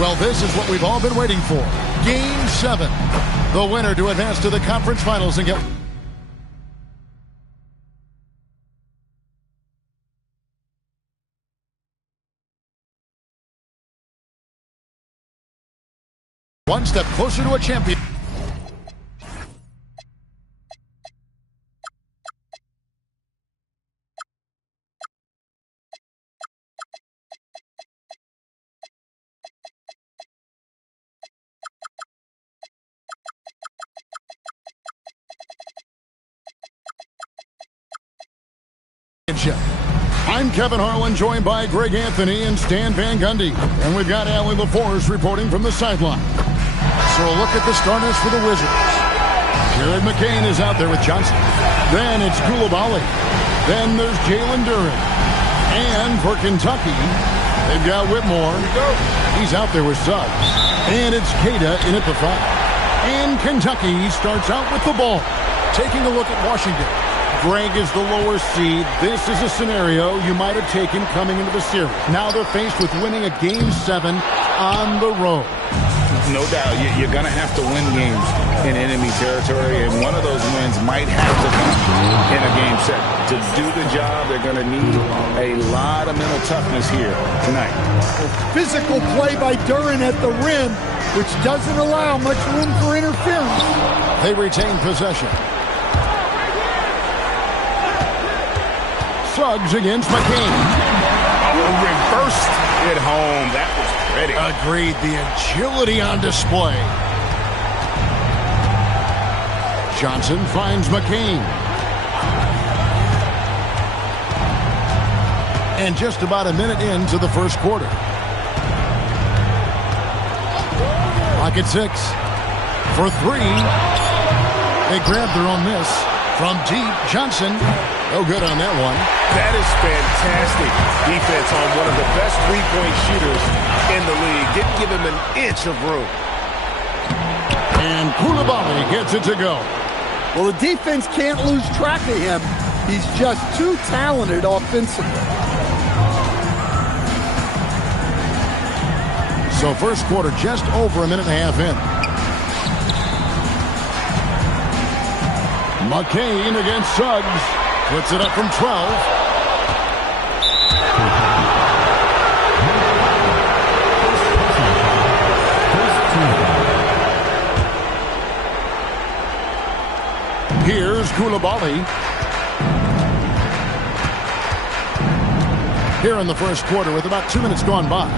Well, this is what we've all been waiting for. Game 7. The winner to advance to the conference finals and get one step closer to a champion. I'm Kevin Harlan, joined by Greg Anthony and Stan Van Gundy. And we've got Allie LaForce reporting from the sideline. So a look at the starters for the Wizards. Jared McCain is out there with Johnson. Then it's Koulibaly. Then there's Jalen Duren. And for Kentucky, they've got Whitmore. He's out there with Suggs. And it's Keita in at the 5. And Kentucky starts out with the ball. Taking a look at Washington. Greg is the lower seed. This is a scenario you might have taken coming into the series. Now they're faced with winning a Game 7 on the road. No doubt, you're going to have to win games in enemy territory, and one of those wins might have to come in a game set. To do the job, they're going to need a lot of mental toughness here tonight. Physical play by Duren at the rim, which doesn't allow much room for interference. They retain possession. Suggs against McCain. Reversed it home. That was pretty. Agreed. The agility on display. Johnson finds McCain. And just about a minute into the first quarter. Clock at 6. For 3. They grab their own miss. From deep, Johnson. No good on that one. That is fantastic defense on one of the best three-point shooters in the league. Didn't give him an inch of room. And Koulibaly gets it to go. Well, the defense can't lose track of him. He's just too talented offensively. So first quarter just over a minute and a half in. McCain against Suggs. Puts it up from 12. Here's Koulibaly. Here in the first quarter with about 2 minutes gone by.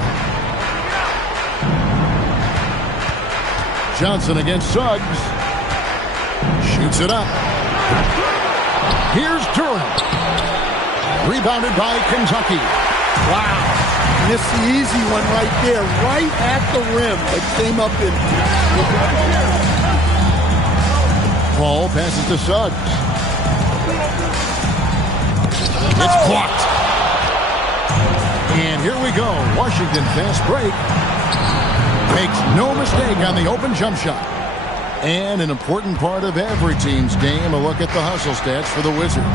Johnson against Suggs. Shoots it up. Here's Duren. Rebounded by Kentucky. Wow. Missed the easy one right there. Right at the rim. It came up in. Paul passes to Suggs. It's blocked. And here we go. Washington fast break. Makes no mistake on the open jump shot. And an important part of every team's game, a look at the hustle stats for the Wizards.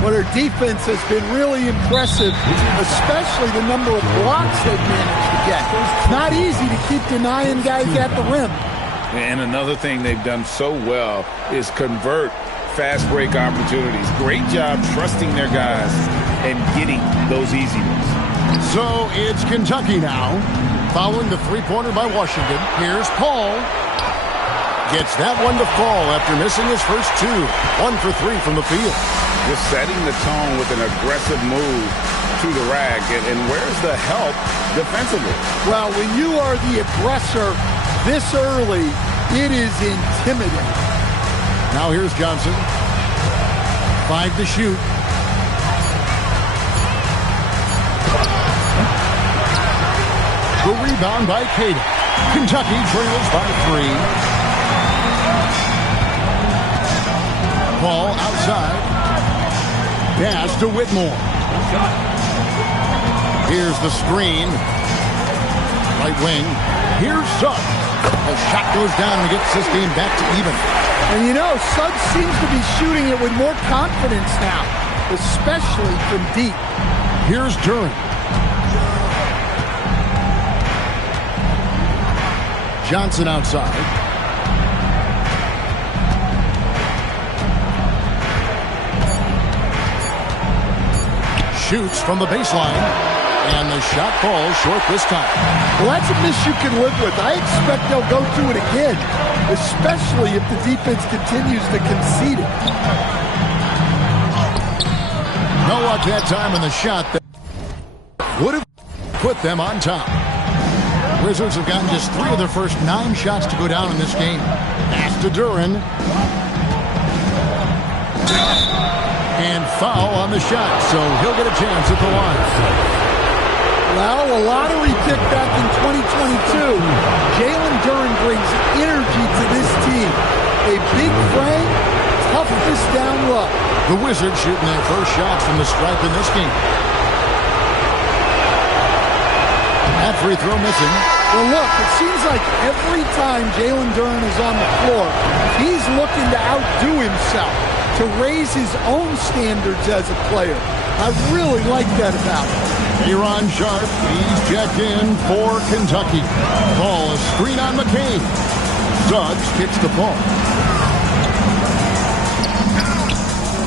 Well, their defense has been really impressive, especially the number of blocks they've managed to get. It's not easy to keep denying guys at the rim. And another thing they've done so well is convert fast break opportunities. Great job trusting their guys and getting those easy ones. So it's Kentucky now, following the three-pointer by Washington. Here's Paul. Gets that one to fall after missing his first 2. 1 for 3 from the field. Just setting the tone with an aggressive move to the rack. And where's the help defensively? Well, when you are the aggressor this early, it is intimidating. Now here's Johnson. 5 to shoot. The rebound by Keita. Kentucky trails by 3. Ball outside. Pass to Whitmore. Here's the screen. Right wing. Here's Suggs. The shot goes down and gets this game back to even. And you know, Suggs seems to be shooting it with more confidence now, especially from deep. Here's Duren. Johnson outside. Shoots from the baseline, and the shot falls short this time. Well, that's a miss you can live with. I expect they'll go through it again, especially if the defense continues to concede it. No luck that time in the shot that would have put them on top. Wizards have gotten just 3 of their first 9 shots to go down in this game. Pass to Duren. And foul on the shot, so he'll get a chance at the line. Well, a lottery pick back in 2022. Jalen Duren brings energy to this team. A big frame, toughness down low. The Wizards shooting their first shots from the stripe in this game. That free throw missing. Well, look, it seems like every time Jalen Duren is on the floor, he's looking to outdo himself, to raise his own standards as a player. I really like that about him. Aaron Sharp, he's checked in for Kentucky. Ball, a screen on McCain. Suggs kicks the ball.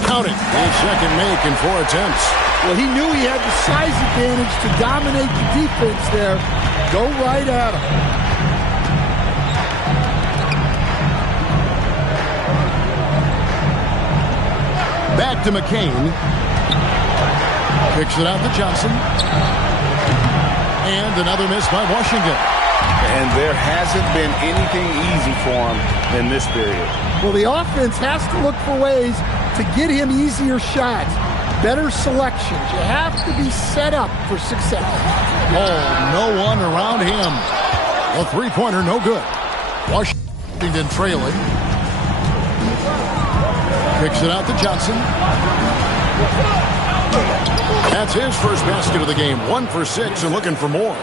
Count it. His second make in 4 attempts. Well, he knew he had the size advantage to dominate the defense there. Go right at him. Back to McCain. Kicks it out to Johnson. And another miss by Washington. And there hasn't been anything easy for him in this period. Well, the offense has to look for ways to get him easier shots. Better selections. You have to be set up for success. Oh, no one around him. A three-pointer, no good. Washington trailing. Kicks it out to Johnson. That's his first basket of the game. 1 for 6 and looking for more.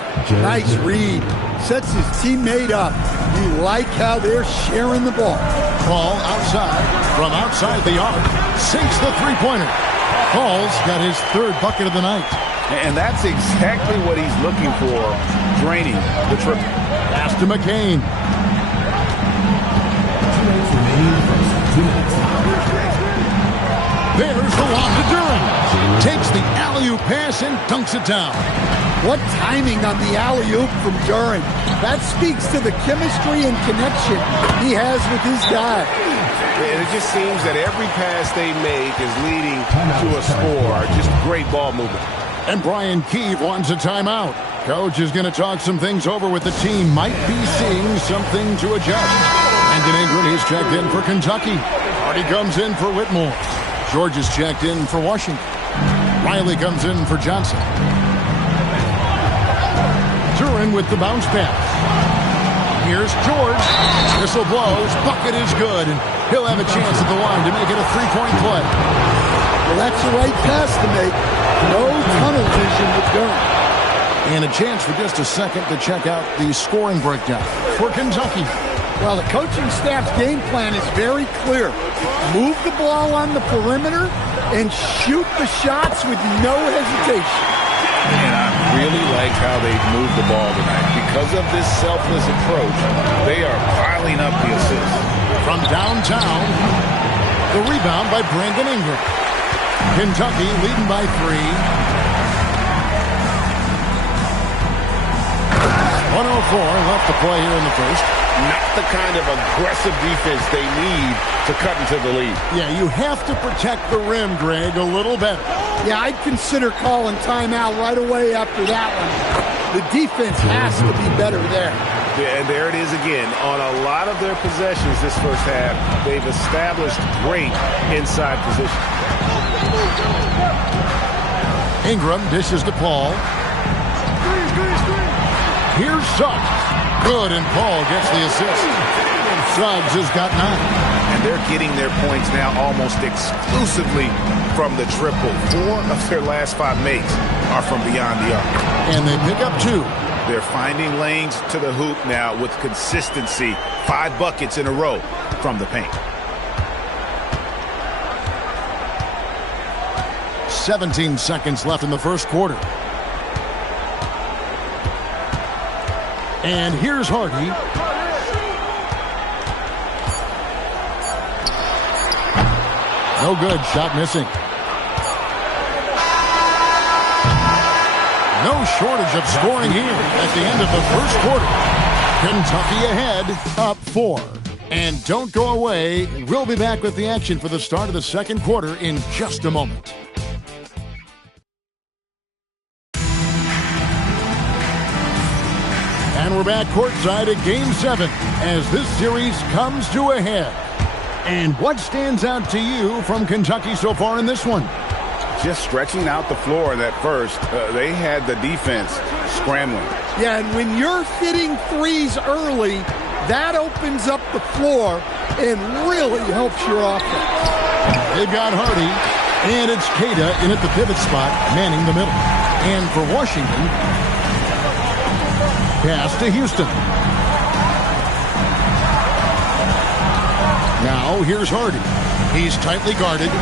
Nice read. Sets his teammate up. You like how they're sharing the ball. Ball outside. From outside the arc. Sinks the three-pointer. Paul's got his 3rd bucket of the night. And that's exactly what he's looking for, draining the triple. Pass to McCain. There's the lob to Duren. Takes the alley-oop pass and dunks it down. What timing on the alley-oop from Duren. That speaks to the chemistry and connection he has with his guy. And it just seems that every pass they make is leading to a score. Just great ball movement. And Brian Keefe wants a timeout. Coach is going to talk some things over with the team. Might be seeing something to adjust. Brandon Ingram, he's checked in for Kentucky. Hardy comes in for Whitmore. George is checked in for Washington. Riley comes in for Johnson. Duren with the bounce pass. Here's George. Whistle blows. Bucket is good. And he'll have a chance at the line to make it a 3-point play. Well, that's the right pass to make. No tunnel vision with Duren. And a chance for just a second to check out the scoring breakdown for Kentucky. Well, the coaching staff's game plan is very clear. Move the ball on the perimeter and shoot the shots with no hesitation. And I really like how they've moved the ball tonight. Because of this selfless approach, they are piling up the assists. From downtown, the rebound by Brandon Ingram. Kentucky leading by 3. 104 left to play here in the first. Not the kind of aggressive defense they need to cut into the lead. Yeah, you have to protect the rim, Greg, a little better. Yeah, I'd consider calling timeout right away after that one. The defense has to be better there. Yeah, and there it is again. On a lot of their possessions this first half, they've established great inside position. Ingram dishes to Paul. Here's Suggs. Good, and Paul gets the assist. Suggs has got 9. And they're getting their points now almost exclusively from the triple. 4 of their last 5 makes are from beyond the arc. And they pick up 2. They're finding lanes to the hoop now with consistency. 5 buckets in a row from the paint. 17 seconds left in the first quarter. And here's Hardy. No good. Shot missing. No shortage of scoring here at the end of the first quarter. Kentucky ahead, up 4. And don't go away. We'll be back with the action for the start of the second quarter in just a moment. And we're back courtside at Game 7 as this series comes to a head. And what stands out to you from Kentucky so far in this one? Just stretching out the floor in that first. They had the defense scrambling. Yeah, and when you're hitting threes early, that opens up the floor and really helps your offense. They've got Hardy, and it's Keita in at the pivot spot, manning the middle. And for Washington, pass to Houston. Now here's Hardy. He's tightly guarded.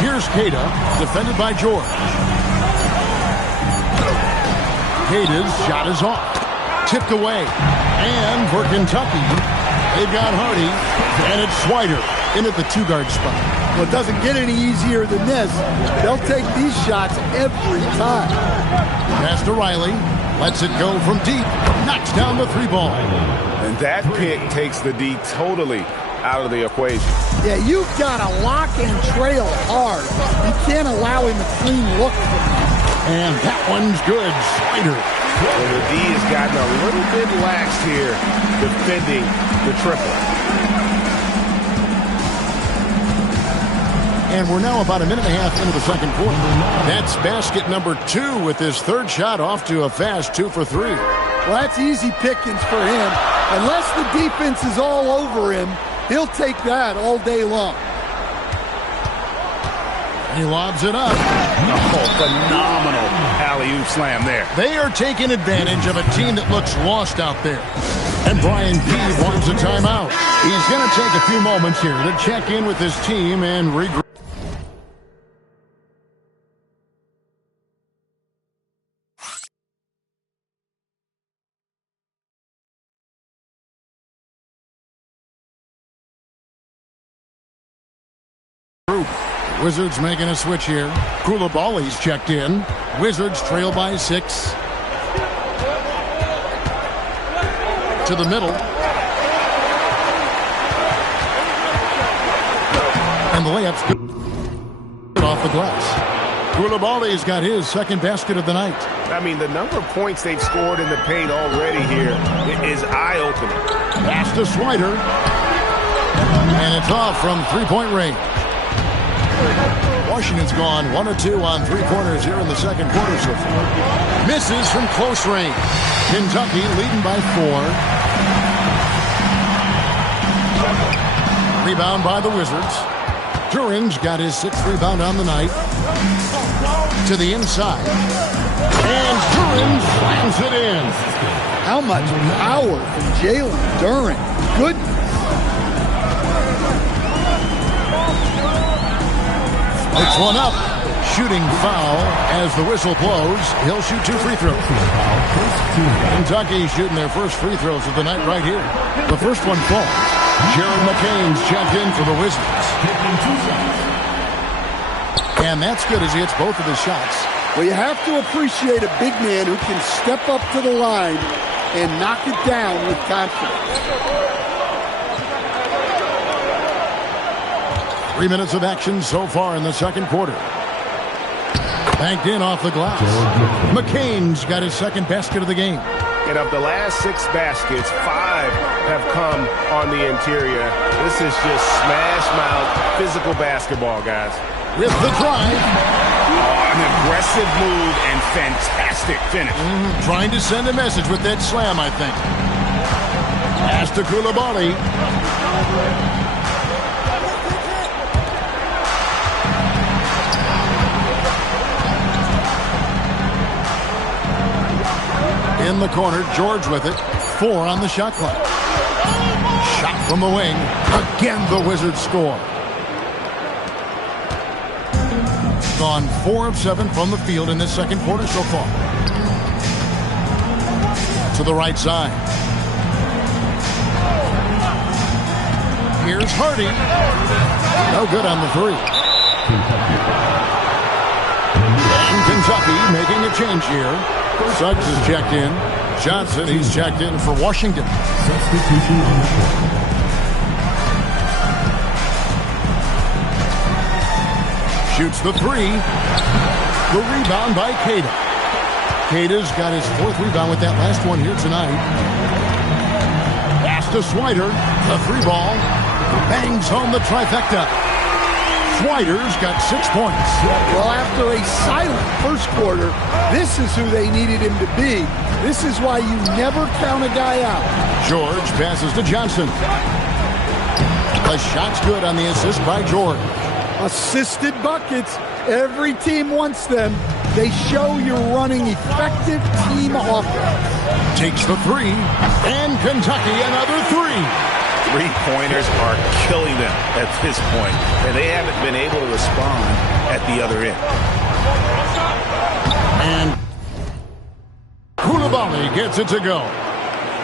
Here's Keita, defended by George. Keita's shot is off. Tipped away. And for Kentucky, they've got Hardy, and it's Swider in at the two-guard spot. Well, it doesn't get any easier than this. They'll take these shots every time. Pass to Riley. Lets it go from deep. Knocks down the three ball. And that pick takes the D totally out of the equation. Yeah, you've got to lock and trail hard. You can't allow him a clean look from him. And that one's good. Swider. Well, the D has gotten a little bit lax here defending the triple. And we're now about a minute and a half into the second quarter. That's basket number 2 with his third shot off to a fast 2 for 3. Well, that's easy pickings for him. Unless the defense is all over him, he'll take that all day long. He lobs it up. Oh, phenomenal alley-oop slam there. They are taking advantage of a team that looks lost out there. And Brian Peeve wants a timeout. He's going to take a few moments here to check in with his team and regroup. Wizards making a switch here. Koulibaly's checked in. Wizards trail by 6. To the middle. And the layup's good off the glass. Koulibaly's got his second basket of the night. I mean, the number of points they've scored in the paint already here is eye-opening. Pass to Swider. And it's off from three-point range. Washington's gone 1 of 2 on three-pointers here in the second quarter so far. Misses from close range. Kentucky leading by 4. Rebound by the Wizards. Turin's got his 6th rebound on the night. To the inside. And Turin slams it in. How much power from Jalen Duren. Goodness. Picks one up. Shooting foul as the whistle blows. He'll shoot 2 free throws. Kentucky shooting their first free throws of the night right here. The first one falls. Jared McCain's checked in for the Wizards. And that's good as he hits both of his shots. Well, you have to appreciate a big man who can step up to the line and knock it down with confidence. 3 minutes of action so far in the second quarter. Banked in off the glass. McCain's got his second basket of the game. And of the last 6 baskets, 5 have come on the interior. This is just smash-mouth physical basketball, guys. With the drive. An aggressive move and fantastic finish. Trying to send a message with that slam, I think. Pass to Koulibaly. In the corner, George with it. 4 on the shot clock. Shot from the wing. Again, the Wizards score. Gone 4 of 7 from the field in this second quarter so far. To the right side. Here's Hardy. No good on the three. And Kentucky making a change here. Suggs is checked in. Johnson, he's checked in for Washington. Substitution on the court. Shoots the three. The rebound by Cada. Cada's got his fourth rebound with that last one here tonight. Pass to Swider. The three ball. Bangs home the trifecta. Swider's got 6 points. Well, after a silent first quarter, this is who they needed him to be. This is why you never count a guy out. George passes to Johnson. The shot's good on the assist by George. Assisted buckets. Every team wants them. They show you're running effective team offense. Takes the three. And Kentucky another three. Three-pointers are killing them at this point, and they haven't been able to respond at the other end. And Koulibaly gets it to go.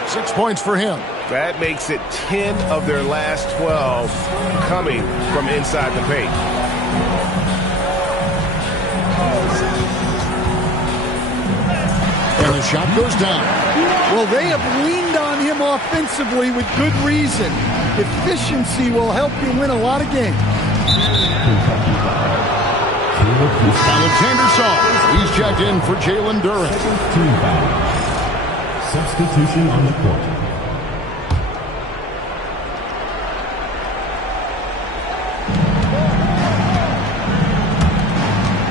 6 points for him. That makes it 10 of their last 12 coming from inside the paint. And the shot goes down. Well, they have leaned on him offensively with good reason. Efficiency will help you win a lot of games. Alexander Saws. He's checked in for Jalen Duren. Team foul. Substitution on the court.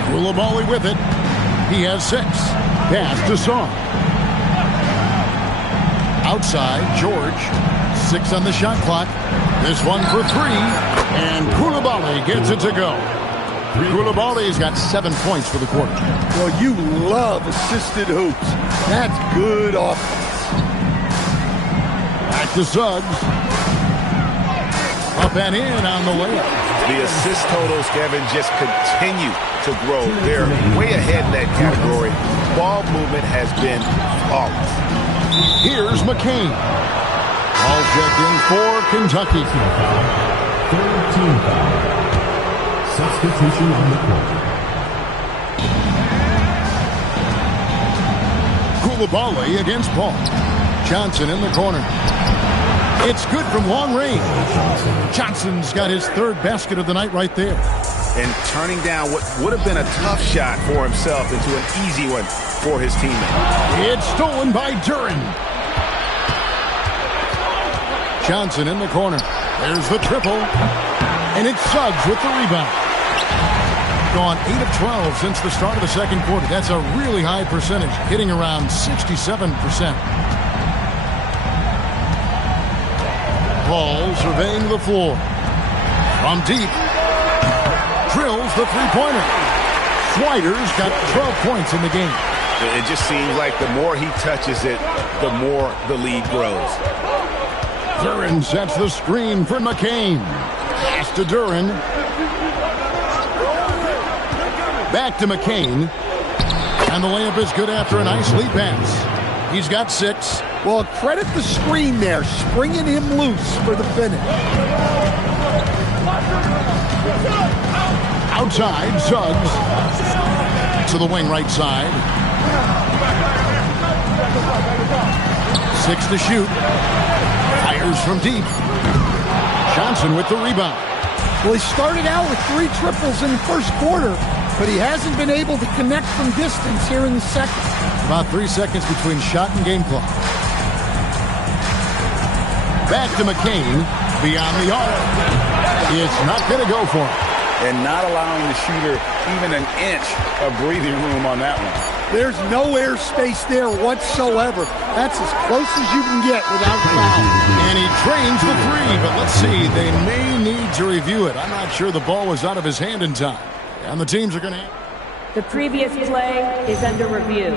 Koulibaly with it. He has 6. Pass to Saw. Outside, George. 6 on the shot clock. This one for 3. And Koulibaly gets it to go. Koulibaly's got 7 points for the quarter. Well, you love assisted hoops. That's good offense. Back to Suggs. Up and in on the layup. The assist totals, Kevin, just continue to grow. They're way ahead in that category. Ball movement has been flawless. Here's McCain. All checked in for Kentucky. Third team foul. Substitution on the court. Koulibaly against Paul. Johnson in the corner. It's good from long range. Johnson's got his 3rd basket of the night right there. And turning down what would have been a tough shot for himself into an easy one for his teammate. It's stolen by Duren. Johnson in the corner. There's the triple. And it's Suggs with the rebound. Gone 8 of 12 since the start of the second quarter. That's a really high percentage, hitting around 67%. Paul surveying the floor. From deep. Drills the three-pointer. Swider's got 12 points in the game. It just seems like the more he touches it, the more the lead grows. Duren sets the screen for McCain. Pass to Duren. Back to McCain. And the layup is good after a nice lead pass. He's got 6. Well, credit the screen there, springing him loose for the finish. Outside, Suggs. To the wing right side. 6 to shoot. Fires from deep. Johnson with the rebound. Well, he started out with 3 triples in the first quarter, but he hasn't been able to connect from distance here in the second. About 3 seconds between shot and game clock. Back to McCain. Beyond the arc. It's not going to go for him. And not allowing the shooter even an inch of breathing room on that one. There's no airspace there whatsoever. That's as close as you can get without foul. And he drains the 3, but let's see. They may need to review it. I'm not sure the ball was out of his hand in time. And the teams are going to The previous play is under review.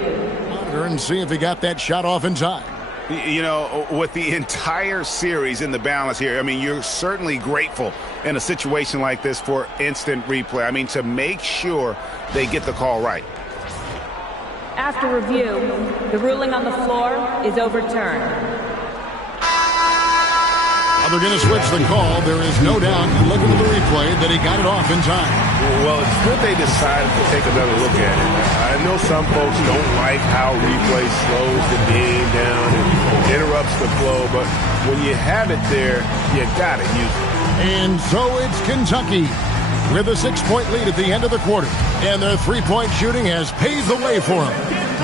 monitor and see if he got that shot off in time. You know, with the entire series in the balance here, I mean, you're certainly grateful in a situation like this for instant replay. I mean, to make sure they get the call right. After review, the ruling on the floor is overturned. Now they're going to switch the call. There is no doubt, looking at the replay, that he got it off in time. Well, it's good they decided to take another look at it. I know some folks don't like how replay slows the game down and interrupts the flow, but when you have it there, you got to use it. And so it's Kentucky with a 6-point lead at the end of the quarter. And their three-point shooting has paved the way for them.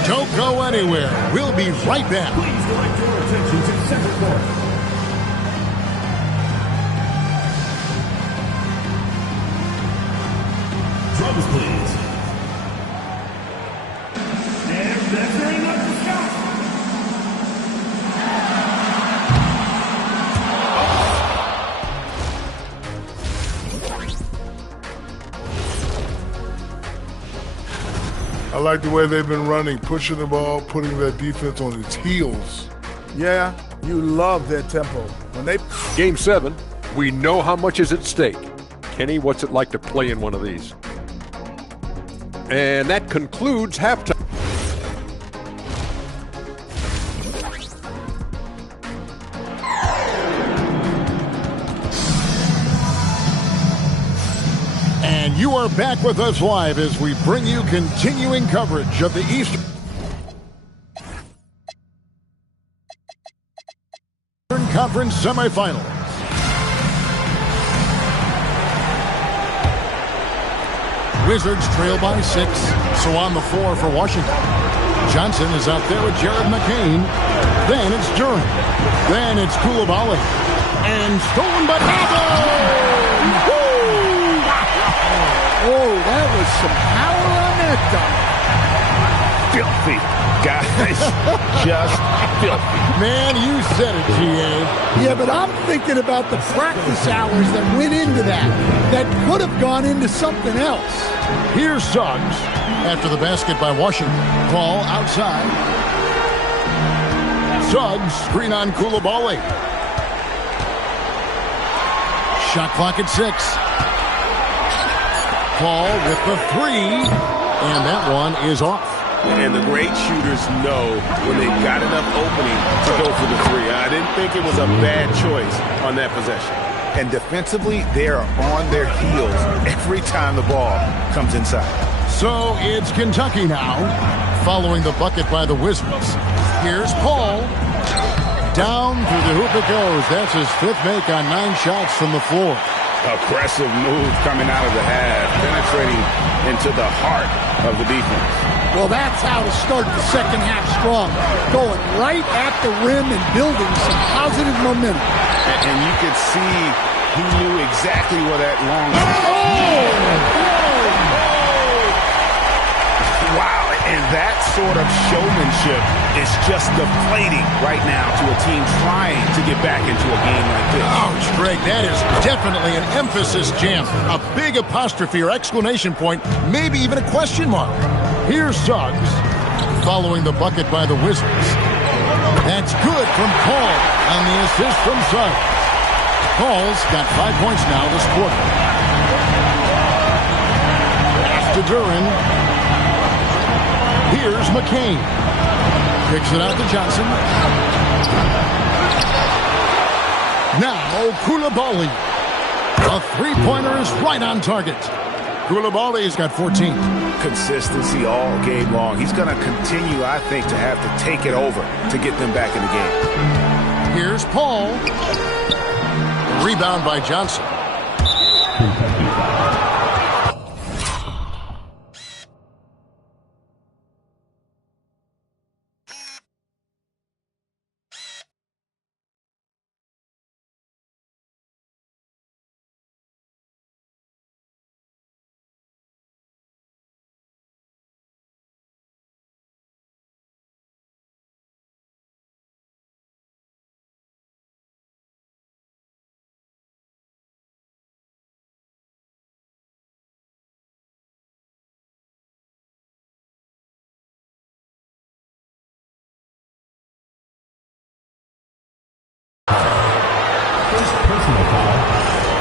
Don't go anywhere. We'll be right back. Please direct your attention to center court. Drums, please. And measuring up the shot. I like the way they've been running, pushing the ball, putting that defense on its heels. Yeah, you love their tempo. When they Game 7, we know how much is at stake. Kenny, what's it like to play in one of these? And that concludes halftime. And you are back with us live as we bring you continuing coverage of the Eastern Conference semifinals. Wizards trail by 6, so on the floor for Washington. Johnson is out there with Jared McCain. Then it's Duran. Then it's Koulibaly. And stolen by Pablo! Oh, that was some power on that dunk. Filthy, guys. Just filthy. Man, you said it, G.A. Yeah, but I'm thinking about the practice hours that went into that could have gone into something else. Here's Suggs after the basket by Washington. Ball outside. Suggs, screen on Koulibaly. Shot clock at 6. Paul with the 3, and that one is off. And the great shooters know when they've got enough opening to go for the 3. I didn't think it was a bad choice on that possession. And defensively, they are on their heels every time the ball comes inside. So it's Kentucky now, following the bucket by the Wizards. Here's Paul. Down through the hoop it goes. That's his 5th make on 9 shots from the floor. Aggressive move coming out of the half, penetrating into the heart of the defense. Well, that's how to start the second half strong. Going right at the rim and building some positive momentum. And you could see he knew exactly where that long... Wow, and that sort of showmanship is just deflating right now to a team trying to get back into a game like this. Ouch, Greg, that is definitely an emphasis jam. A big apostrophe or exclamation point, maybe even a question mark. Here's Suggs, following the bucket by the Wizards. That's good from Paul on the assist from Suggs. Paul's got 5 points now this quarter. After Duran. Here's McCain. Kicks it out to Johnson. Now Koulibaly. A 3-pointer is right on target. Koulibaly's got 14. Consistency all game long. He's going to continue, I think, to have to take it over to get them back in the game. Here's Paul. Rebound by Johnson. Personal foul.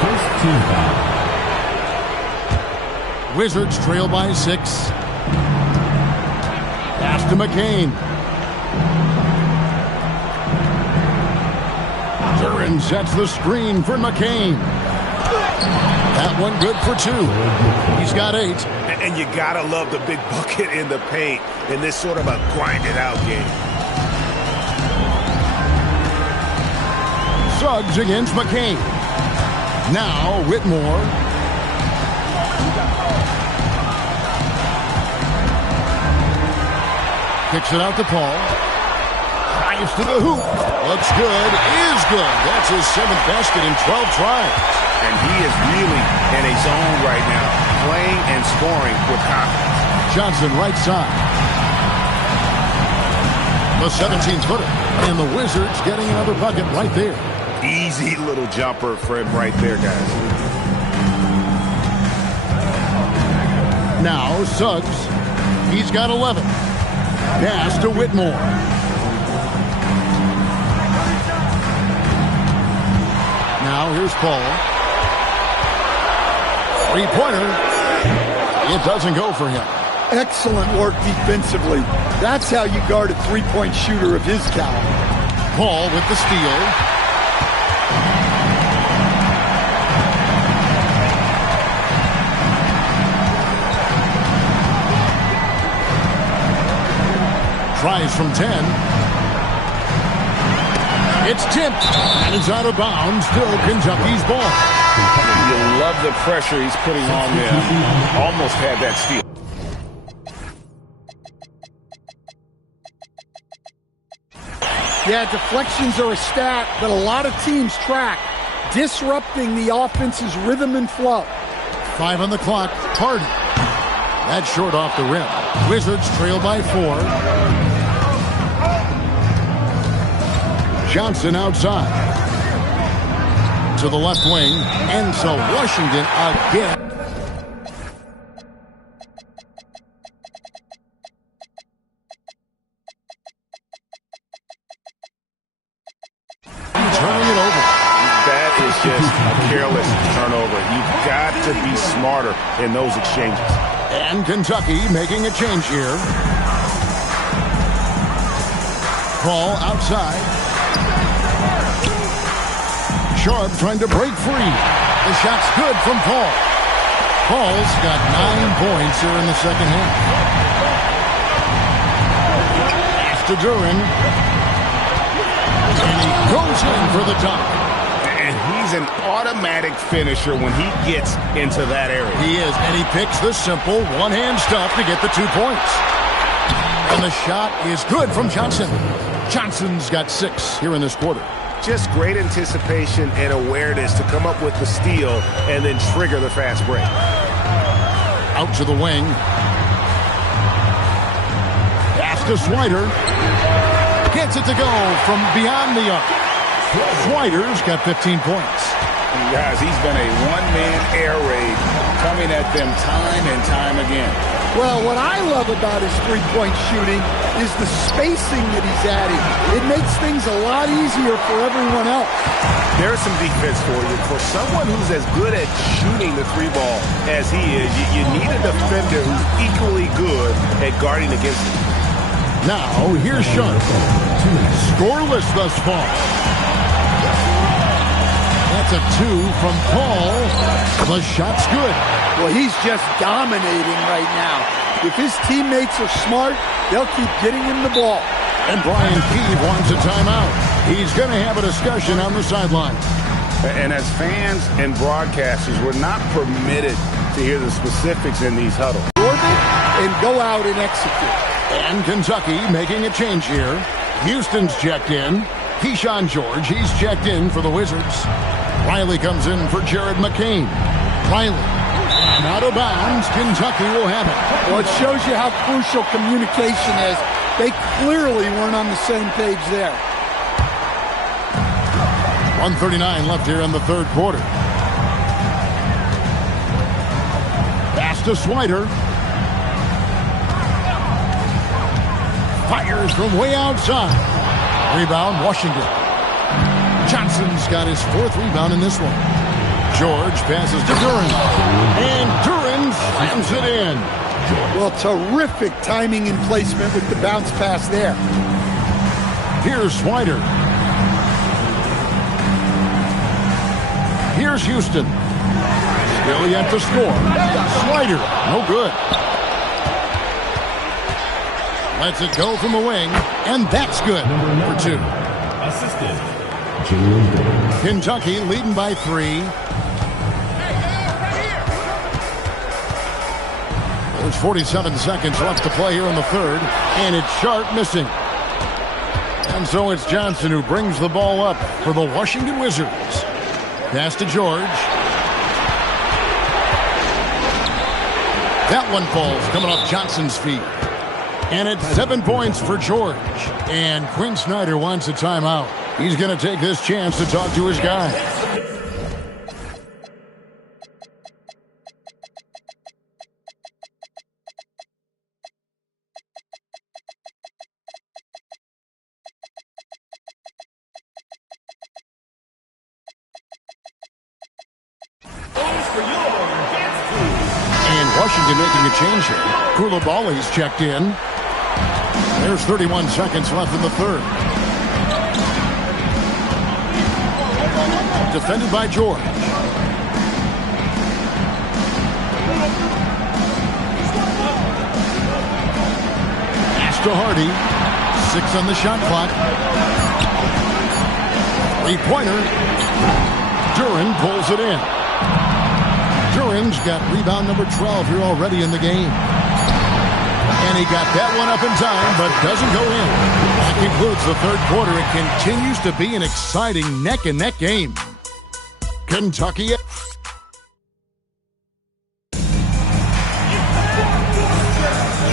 First team foul. Wizards trail by 6. Pass to McCain. Duran Johnson sets the screen for McCain. That one good for 2. He's got 8. And you gotta love the big bucket in the paint in this sort of a grind-it-out game. Suggs against McCain. Now Whitmore. Kicks it out to Paul. Drives to the hoop. Looks good. Is good. That's his 7th basket in 12 tries. And he is really in a zone right now, playing and scoring with confidence. Johnson right side. The 17-footer. And the Wizards getting another bucket right there. Easy little jumper for him right there, guys. Now Suggs. He's got 11. Pass to Whitmore. Now here's Paul. 3-pointer. It doesn't go for him. Excellent work defensively. That's how you guard a 3-point shooter of his caliber. Paul with the steal. Tries from 10. It's tipped. And it's out of bounds. Still Kentucky's ball. You love the pressure he's putting on them. Almost had that steal. Yeah, deflections are a stat that a lot of teams track, disrupting the offense's rhythm and flow. 5 on the clock. Harden. That's short off the rim. Wizards trail by 4. Johnson outside. To the left wing. And so Washington again. Turning it over. That is just a careless turnover. You've got to be smarter in those exchanges. And Kentucky making a change here. Paul outside. Sharp trying to break free. The shot's good from Paul. Paul's got 9 points here in the second half. Pass to Duran. And he goes in for the dunk. And he's an automatic finisher when he gets into that area. He is, and he picks the simple one-hand stuff to get the 2 points. And the shot is good from Johnson. Johnson's got 6 here in this quarter. Just great anticipation and awareness to come up with the steal and then trigger the fast break. Out to the wing. Pass to Swider. Gets it to go from beyond the arc. Swider's got 15 points. Guys, he's been a one-man air raid coming at them time and time again. Well, what I love about his three-point shooting is the spacing that he's adding. It makes things a lot easier for everyone else. There's some defense for you. For someone who's as good at shooting the 3 ball as he is, you need a defender who's equally good at guarding against him. Now, here's Sharp. Scoreless thus far. That's a 2 from Paul. The shot's good. Well, he's just dominating right now. If his teammates are smart, they'll keep getting him the ball. And Brian Keeve wants a timeout. He's going to have a discussion on the sideline. And as fans and broadcasters, we're not permitted to hear the specifics in these huddles. And go out and execute. And Kentucky making a change here. Houston's checked in. Keyshawn George, he's checked in for the Wizards. Riley comes in for Jared McCain. Riley, and out of bounds, Kentucky will have it. Well, it shows you how crucial communication is. They clearly weren't on the same page there. 1:39 left here in the third quarter. Pass to Swider. Fires from way outside. Rebound, Washington. Johnson's got his 4th rebound in this one. George passes to Duran. And Duran slams it in. Well, terrific timing and placement with the bounce pass there. Here's Swider. Here's Houston. Still yet to score. Slider, no good. Lets it go from the wing, and that's good for 2. Assistant, Jalen. Kentucky leading by 3. There's 47 seconds left to play here in the third, and it's Sharp missing. And so it's Johnson who brings the ball up for the Washington Wizards. Pass to George. That one falls, coming off Johnson's feet. And it's 7 points for George. And Quinn Snyder wants a timeout. He's going to take this chance to talk to his guy. And Washington making a change here. Koulibaly's checked in. There's 31 seconds left in the third. Defended by George. Pass to Hardy. 6 on the shot clock. 3-pointer. Duran pulls it in. Duran's got rebound number 12 here already in the game. And he got that one up in time, but doesn't go in. That concludes the third quarter. It continues to be an exciting neck-and-neck game. Kentucky.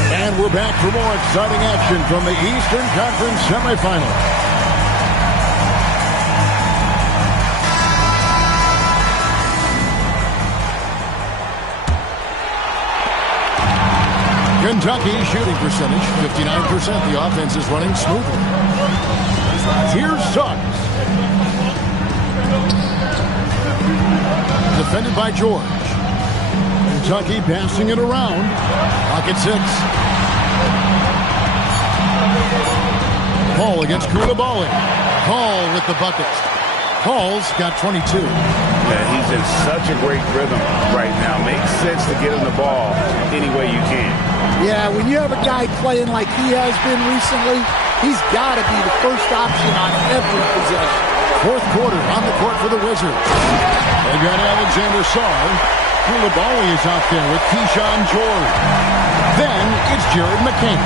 And we're back for more exciting action from the Eastern Conference semifinals. Kentucky shooting percentage, 59%. The offense is running smoothly. Here's Suggs. Defended by George. Kentucky passing it around. Pocket 6. Paul against Koulibaly. Paul with the buckets. Paul's got 22. Yeah, he's in such a great rhythm right now. Makes sense to get him the ball any way you can. Yeah, when you have a guy playing like he has been recently, he's got to be the first option on every possession. Fourth quarter on the court for the Wizards. They've got Alexander Sarr. Koulibaly is out there with Keyshawn George. Then it's Jared McCain.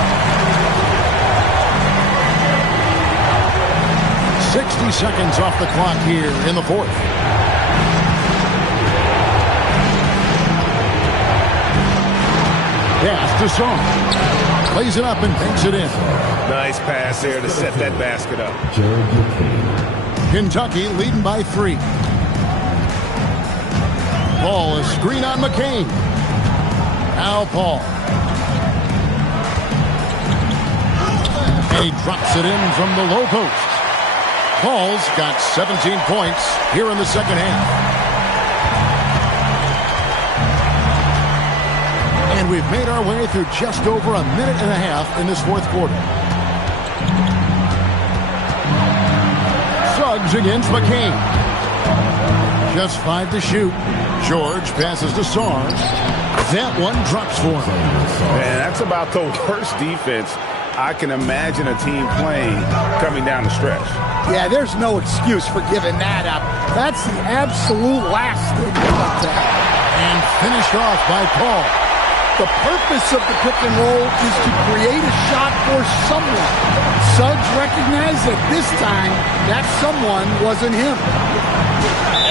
60 seconds off the clock here in the fourth. Pass to Sarr. Plays it up and banks it in. Nice pass there to set that basket up. Kentucky leading by 3. Paul, a screen on McCain. Now Paul. And he drops it in from the low post. Paul's got 17 points here in the second half. And we've made our way through just over a minute and a half in this fourth quarter. Suggs against McCain. Just 5 to shoot. George passes to Sarr. That one drops for him. Man, that's about the worst defense I can imagine a team playing coming down the stretch. Yeah, there's no excuse for giving that up. That's the absolute last thing you want to have. And finished off by Paul. The purpose of the pick and roll is to create a shot for someone. Suggs recognized that this time that someone wasn't him.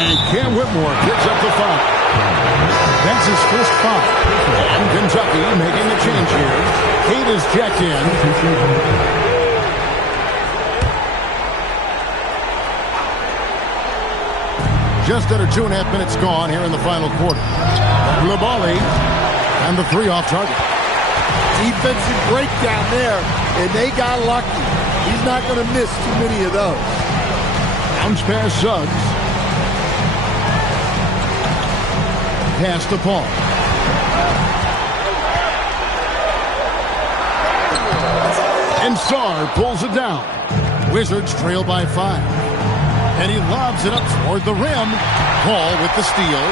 And Cam Whitmore picks up the foul. That's his first foul. And Kentucky making the change here. Kate is checked in. Just under 2.5 minutes gone here in the final quarter. Koulibaly and the 3 off target. Defensive breakdown there, and they got lucky. He's not going to miss too many of those. Bounce pass Suggs. Pass to Paul. And Sarr pulls it down. Wizards trail by 5. And he lobs it up toward the rim. Paul with the steal.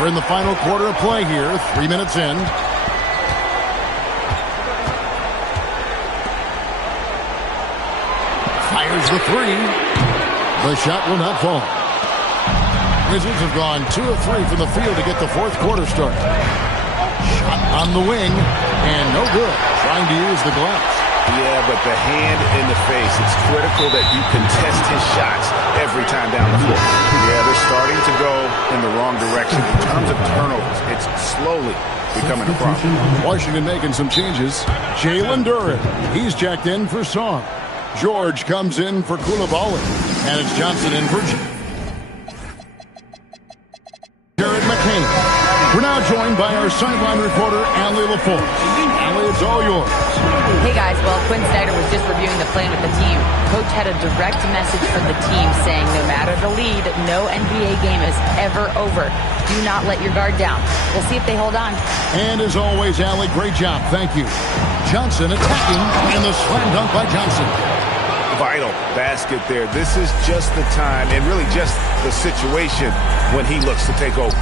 We're in the final quarter of play here. 3 minutes in. Fires the three. The shot will not fall. Wizards have gone 2 of 3 from the field to get the fourth quarter started. Shot on the wing, and no good. Trying to use the glass. Yeah, but the hand in the face, it's critical that you contest his shots every time down the floor. Yeah, they're starting to go in the wrong direction in terms of turnovers. It's slowly becoming a problem. Washington making some changes. Jalen Duren, he's checked in for Song. George comes in for Koulibaly. And it's Johnson in for Jared McCain. We're now joined by our sideline reporter, Allie LaForce. Allie, it's all yours. Hey guys, well, Quinn Snyder was just reviewing the plan with the team. Coach had a direct message from the team saying no matter the lead, no NBA game is ever over. Do not let your guard down. We'll see if they hold on. And as always, Allie, great job. Thank you. Johnson attacking, and the slam dunk by Johnson. Vital basket there. This is just the time, and really just the situation when he looks to take over.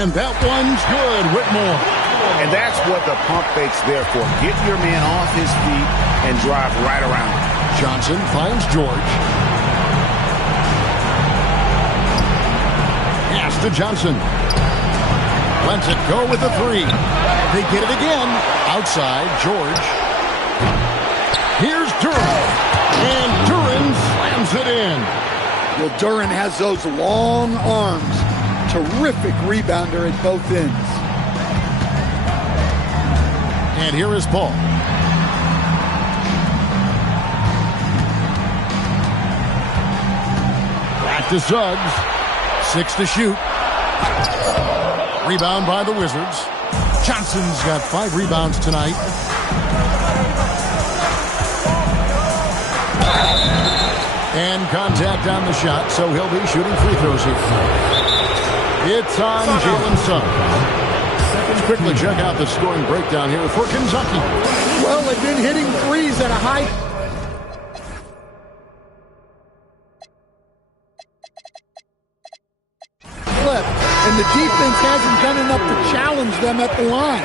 And that one's good, Whitmore. And that's what the pump fake's there for. Get your man off his feet and drive right around him. Johnson finds George. Pass to Johnson. Lets it go with the three. They get it again. Outside, George. Here's Duren. And Duren slams it in. Well, Duren has those long arms. Terrific rebounder at both ends. And here is Paul. Back to Suggs. 6 to shoot. Rebound by the Wizards. Johnson's got 5 rebounds tonight. And contact on the shot, so he'll be shooting free throws here. It's on Jalen Suggs. Let's quickly check out the scoring breakdown here for Kentucky. Well, they've been hitting threes at a high clip, and the defense hasn't done enough to challenge them at the line.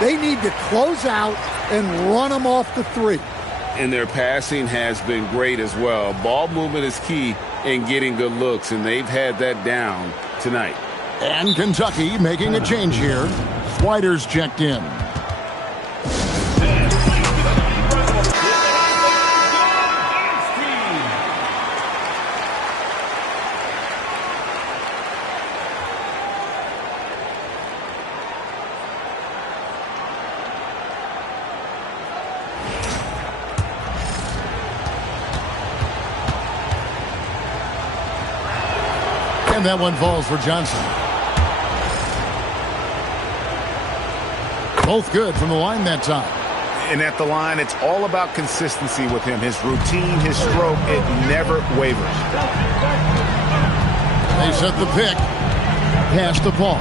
They need to close out and run them off the three. And their passing has been great as well. Ball movement is key in getting good looks, and they've had that down tonight. And Kentucky making a change here. Whiter's checked in. And that one falls for Johnson. Both good from the line that time. And at the line, it's all about consistency with him. His routine, his stroke, it never wavers. They set the pick. Pass to Paul.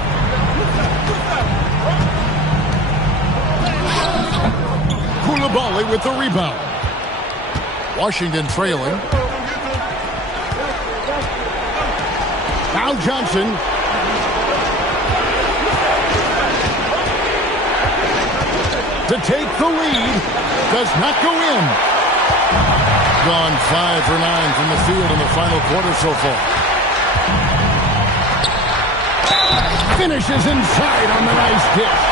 Koulibaly with the rebound. Washington trailing. Now Johnson. To take the lead. Does not go in. Gone 5 for 9 from the field in the final quarter so far. Finishes inside on the nice dish.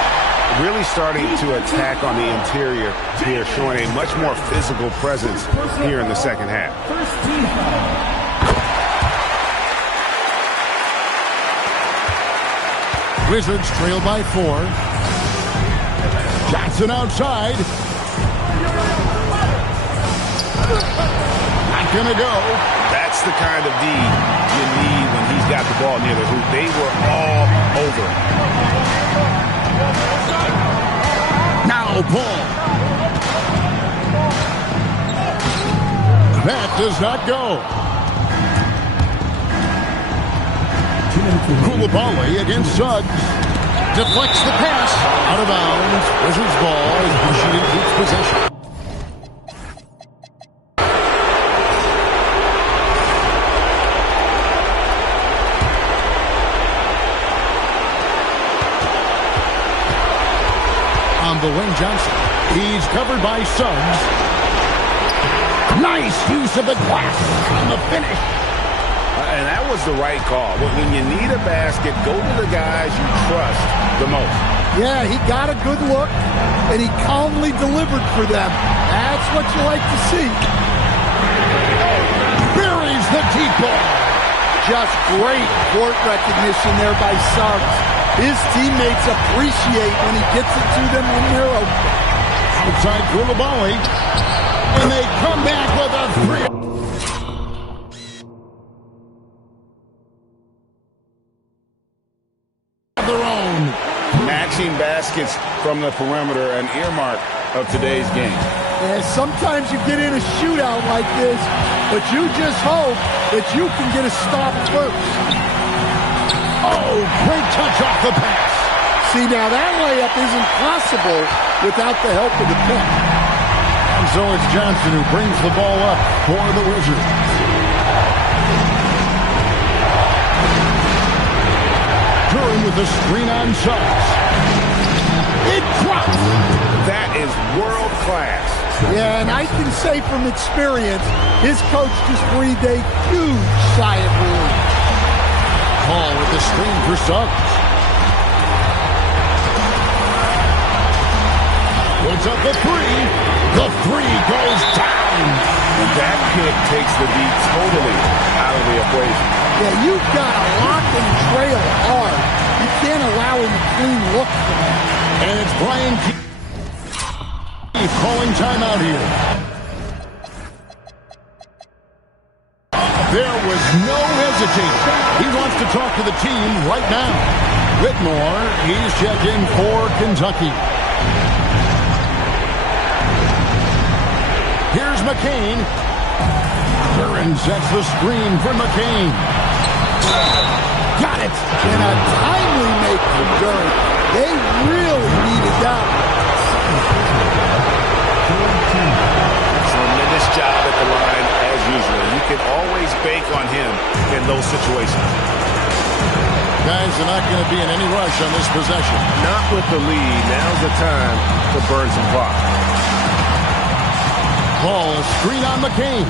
Really starting to attack on the interior here, showing a much more physical presence here in the second half. Wizards trail by 4. Johnson outside. Not gonna go. That's the kind of D you need when he's got the ball near the hoop. They were all over. Now Paul. That does not go. Koulibaly against Suggs. Deflects the pass. Out of bounds. Wizards ball as Washington keeps possession. the wing, Johnson. He's covered by Suggs. Nice use of the glass on the finish. And that was the right call. When you need a basket, go to the guys you trust the most. Yeah, he got a good look, and he calmly delivered for them. That's what you like to see. Buries the deep ball. Just great court recognition there by Suggs. His teammates appreciate when he gets it to them when they're open. Outside Koulibaly, and they come back with a three. Their own. Matching baskets from the perimeter, an earmark of today's game. And sometimes you get in a shootout like this, but you just hope that you can get a stop first. Oh, great touch off the pass. See, now that layup isn't possible without the help of the pick. And so it's Johnson who brings the ball up for the Wizards. Curry with the screen on Suggs. It drops. That is world class. Yeah, and I can say from experience, his coach just breathed a huge sigh of relief. Paul with the screen for Suggs. Puts up the three. The three goes down. And that kick takes the D totally out of the equation. Yeah, you've got to lock and trail hard. You can't allow him a clean look for that. And it's Brian Keefe calling timeout here. There was no hesitation. He wants to talk to the team right now. Whitmore, he's checked in for Kentucky. Here's McCain. Curran sets the screen for McCain. Got it. And a timely make from Durant. They really needed that. Tremendous job at the line as usual. You can always bank on him in those situations. Guys are not going to be in any rush on this possession. Not with the lead. Now's the time to burn some clock. Ball screen on McCain.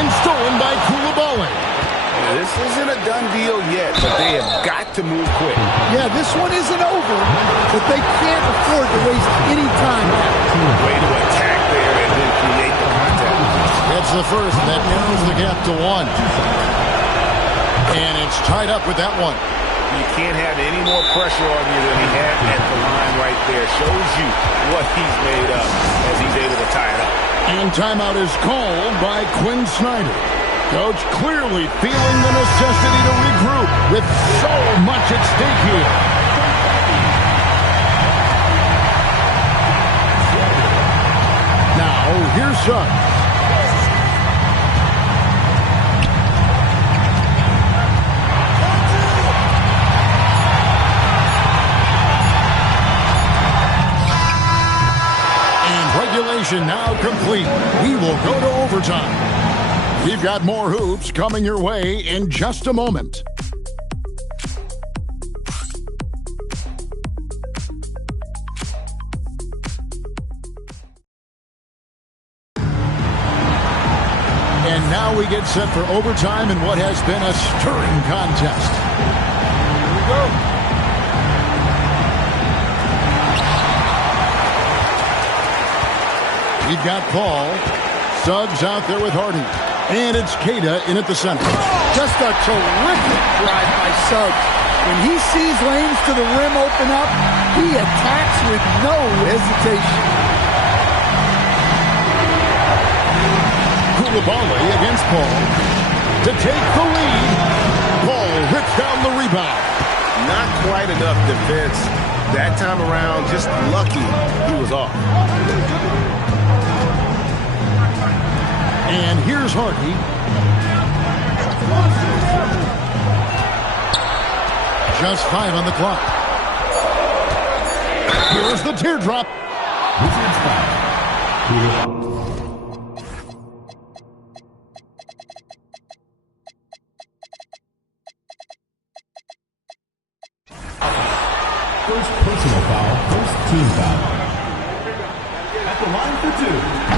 And stolen by Koulibaly. This isn't a done deal yet, but they have got to move quick. Yeah, this one isn't over, but they can't afford to waste any time. Way to attack there and then create the contact. That's the first. That narrows the gap to one. And it's tied up with that one. You can't have any more pressure on you than he had at the line right there. Shows you what he's made of as he's able to tie it up. And timeout is called by Quinn Snyder. Coach clearly feeling the necessity to regroup with so much at stake here. Now, here's Suggs. Regulation now complete. We will go to overtime. We've got more hoops coming your way in just a moment. And now we get set for overtime in what has been a stirring contest. Here we go. We've got Paul. Suggs out there with Hardy. And it's Queta in at the center. Just a terrific drive by Suggs. When he sees lanes to the rim open up, he attacks with no hesitation. Koulibaly against Paul. To take the lead. Paul rips down the rebound. Not quite enough defense. That time around, just lucky he was off. And here's Hardy. Just 5 on the clock. Here's the teardrop. First personal foul, first team foul.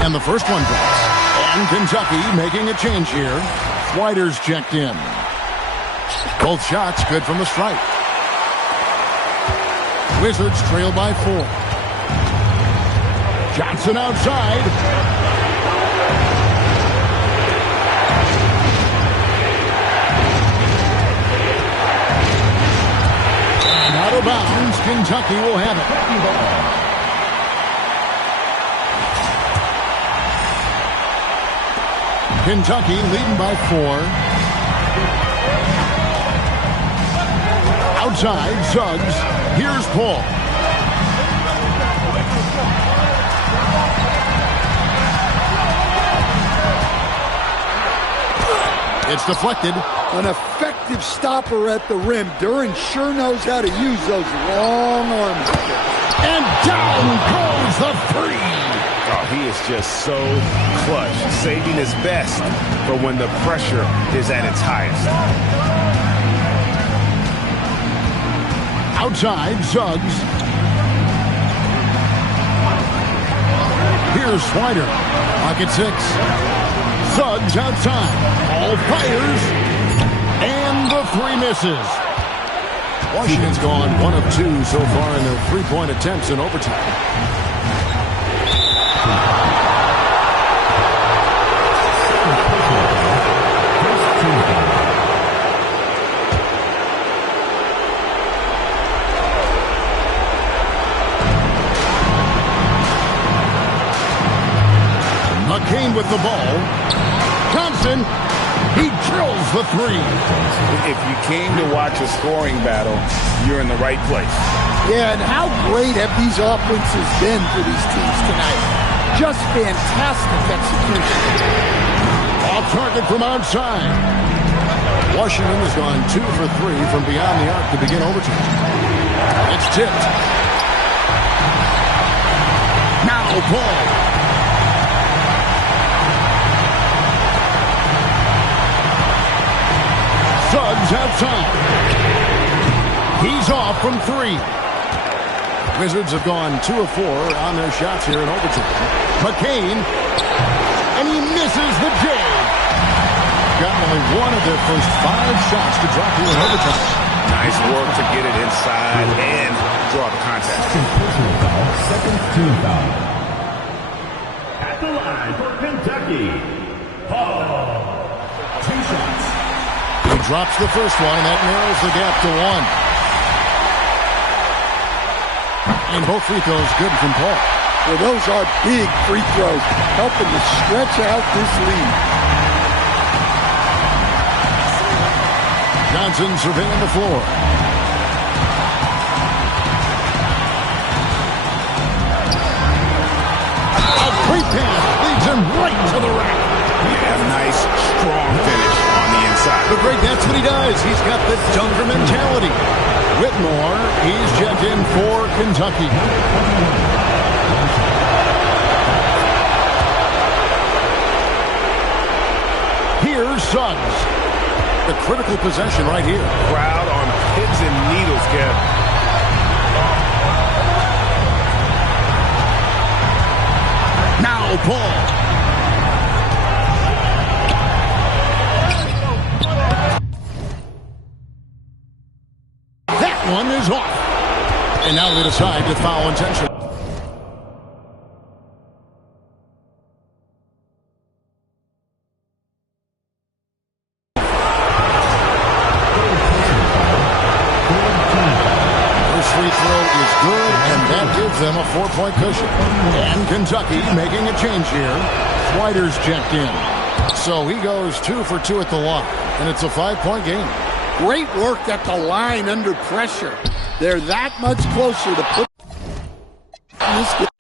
And the first one drops. And Kentucky making a change here. Whiter's checked in. Both shots good from the stripe. Wizards trail by 4. Johnson outside. And out of bounds, Kentucky will have it. Kentucky leading by 4. Outside, Suggs. Here's Paul. It's deflected. An effective stopper at the rim. Duran sure knows how to use those long arms. And down goes the three. Oh, he is just so clutch, saving his best for when the pressure is at its highest. Outside, Suggs. Here's Swider. Pocket 6. Suggs outside. All fires. And the 3 misses. Washington's gone 1 of 2 so far in their 3-point attempts in overtime. McCain with the ball. Thompson, he drills the 3. If you came to watch a scoring battle, you're in the right place. Yeah, and how great have these offenses been for these teams tonight? Just fantastic execution. Off target from outside. Washington has gone 2 for 3 from beyond the arc to begin overtime. It's tipped. Now Paul. Suggs outside. He's off from 3. Wizards have gone 2 of 4 on their shots here in overtime. McCain, and he misses the J. Got only 1 of their first 5 shots to drop here in overtime. Nice work to get it inside and draw the contact. Second team foul. At the line for Kentucky, Paul. 2 shots. He drops the first one, and that narrows the gap to 1. And both free throws good from Paul. Well, those are big free throws, helping to stretch out this lead. Johnson surveying the floor. A great pass leads him right to the rack. Yeah, nice, strong finish on the inside. But Greg, that's what he does. He's got the dunker mentality. Whitmore, he's checked in for Kentucky. Here's Suggs. The critical possession right here. Crowd on pins and needles, Kev. Now Paul. One is off. And now they decide to foul intention. First free throw is good, and that gives them a 4-point cushion. And Kentucky making a change here. Whiter's checked in. So he goes 2 for 2 at the line, and it's a 5-point game. Great work at the line under pressure. They're that much closer to put this game.